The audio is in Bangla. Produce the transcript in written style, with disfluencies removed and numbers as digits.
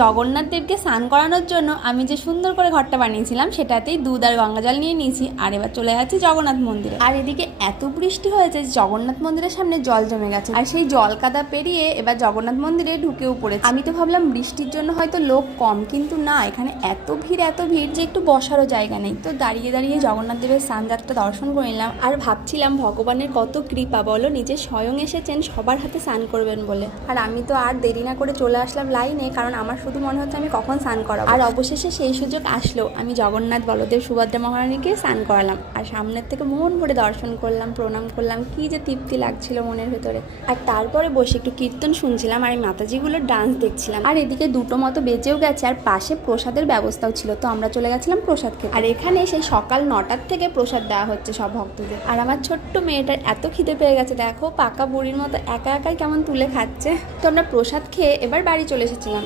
জগন্নাথ দেবকে স্নান করানোর জন্য আমি যে সুন্দর করে ঘরটা বানিয়েছিলাম সেটাতেই দুধ আর গঙ্গা জল নিয়ে নিয়েছি। আর এবার চলে যাচ্ছি জগন্নাথ মন্দিরে। আর এদিকে এত বৃষ্টি হয়েছে জগন্নাথ মন্দিরের সামনে জল জমে গেছে, আর সেই জল কাদা পেরিয়ে এবার জগন্নাথ মন্দিরে ঢুকেও পড়েছে। আমি তো ভাবলাম বৃষ্টির জন্য হয়তো লোক কম, কিন্তু না, এখানে এত ভিড় যে একটু বসারও জায়গা নেই। তো দাঁড়িয়ে দাঁড়িয়ে জগন্নাথ দেবের স্নানযাত্রা দর্শন করে নিলাম। আর ভাবছিলাম ভগবানের কত কৃপা বলো, নিজে স্বয়ং এসেছেন সবার হাতে স্নান করবেন বলে। আর আমি তো আর দেরি না করে চলে আসলাম লাইনে, কারণ আমার শুধু মনে হচ্ছে আমি কখন স্নান করাবো। আর অবশেষে সেই সুযোগ আসলো, আমি জগন্নাথ বলদেব সুভদ্রা মহারানীকে স্নান করালাম। আর সামনের থেকে মন ভরে দর্শন করলাম, প্রণাম করলাম, কি যে তৃপ্তি লাগছিল মনের ভেতরে। আর তারপরে বসে একটু কীর্তন শুনছিলাম আর এই মাতাজিগুলোর ডান্স দেখছিলাম। আর এদিকে 2টো মতো বেজেও গেছে, আর পাশে প্রসাদের ব্যবস্থাও ছিল। তো আমরা চলে গেছিলাম প্রসাদ খেতে। আর এখানে সেই সকাল 9টার থেকে প্রসাদ দেওয়া হচ্ছে সব ভক্তদের। আর আমার ছোট্ট মেয়েটার এত খিদে পেয়ে গেছে, দেখো পাকা বুড়ির মতো একা একাই কেমন তুলে খাচ্ছে। তো আমরা প্রসাদ খেয়ে এবার বাড়ি চলে এসেছিলাম।